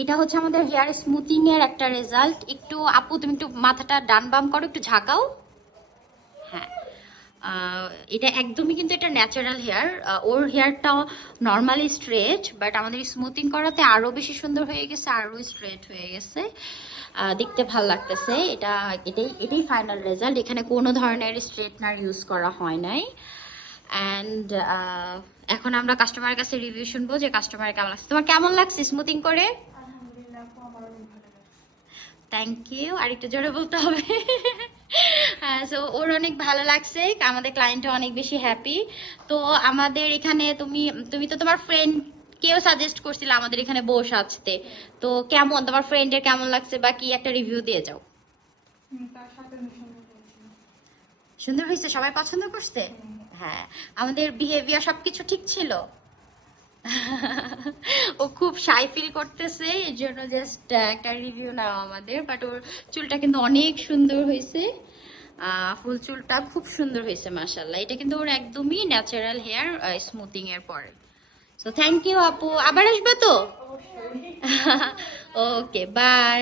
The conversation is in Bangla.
এটা হচ্ছে আমাদের হেয়ার স্মুথিং এর একটা রেজাল্ট। একটু আপু তুমি একটু মাথাটা ডান বাম করো, একটু ঝাঁকাও। হ্যাঁ, এটা একদমই কিন্তু এটা ন্যাচারাল হেয়ার। ওর হেয়ারটাও নর্মালি স্ট্রেট, বাট আমাদের স্মুথিং করাতে আরও বেশি সুন্দর হয়ে গেছে, আরও স্ট্রেট হয়ে গেছে। দেখতে ভালো লাগতেছে। এটাই ফাইনাল রেজাল্ট। এখানে কোনো ধরনের স্ট্রেটনার ইউজ করা হয় নাই। অ্যান্ড এখন আমরা কাস্টমারের কাছে রিভিউ শুনবো যে কাস্টমারের কেমন লাগছে। তোমার কেমন লাগছে স্মুথিং করে? থ্যাংক ইউ, আর একটু জোরে বলতে হবে। সো ওর অনেক ভালো লাগছে, আমাদের ক্লায়েন্টও অনেক বেশি হ্যাপি। তো আমাদের এখানে তুমি তুমি তো তোমার ফ্রেন্ড কেউ সাজেস্ট করছিল আমাদের এখানে বসে আসতে, তো কেমন তোমার ফ্রেন্ডের কেমন লাগছে বা কি একটা রিভিউ দিয়ে যাও। সুন্দর হয়েছে, সবাই পছন্দ করছে। হ্যাঁ, আমাদের বিহেভিয়ার সবকিছু ঠিক ছিল। ও খুব শাই ফিল করতেছে, এর জন্য জাস্ট একটা রিভিউ নাও আমাদের। বাট ওর চুলটা কিন্তু অনেক সুন্দর হয়েছে, ফুল চুলটা খুব সুন্দর হয়েছে মাশাআল্লাহ। এটা কিন্তু ওর একদমই ন্যাচারাল হেয়ার স্মুথিং এর পরে। সো থ্যাংক ইউ আপু, আবার আসবে তো? ওকে, বাই।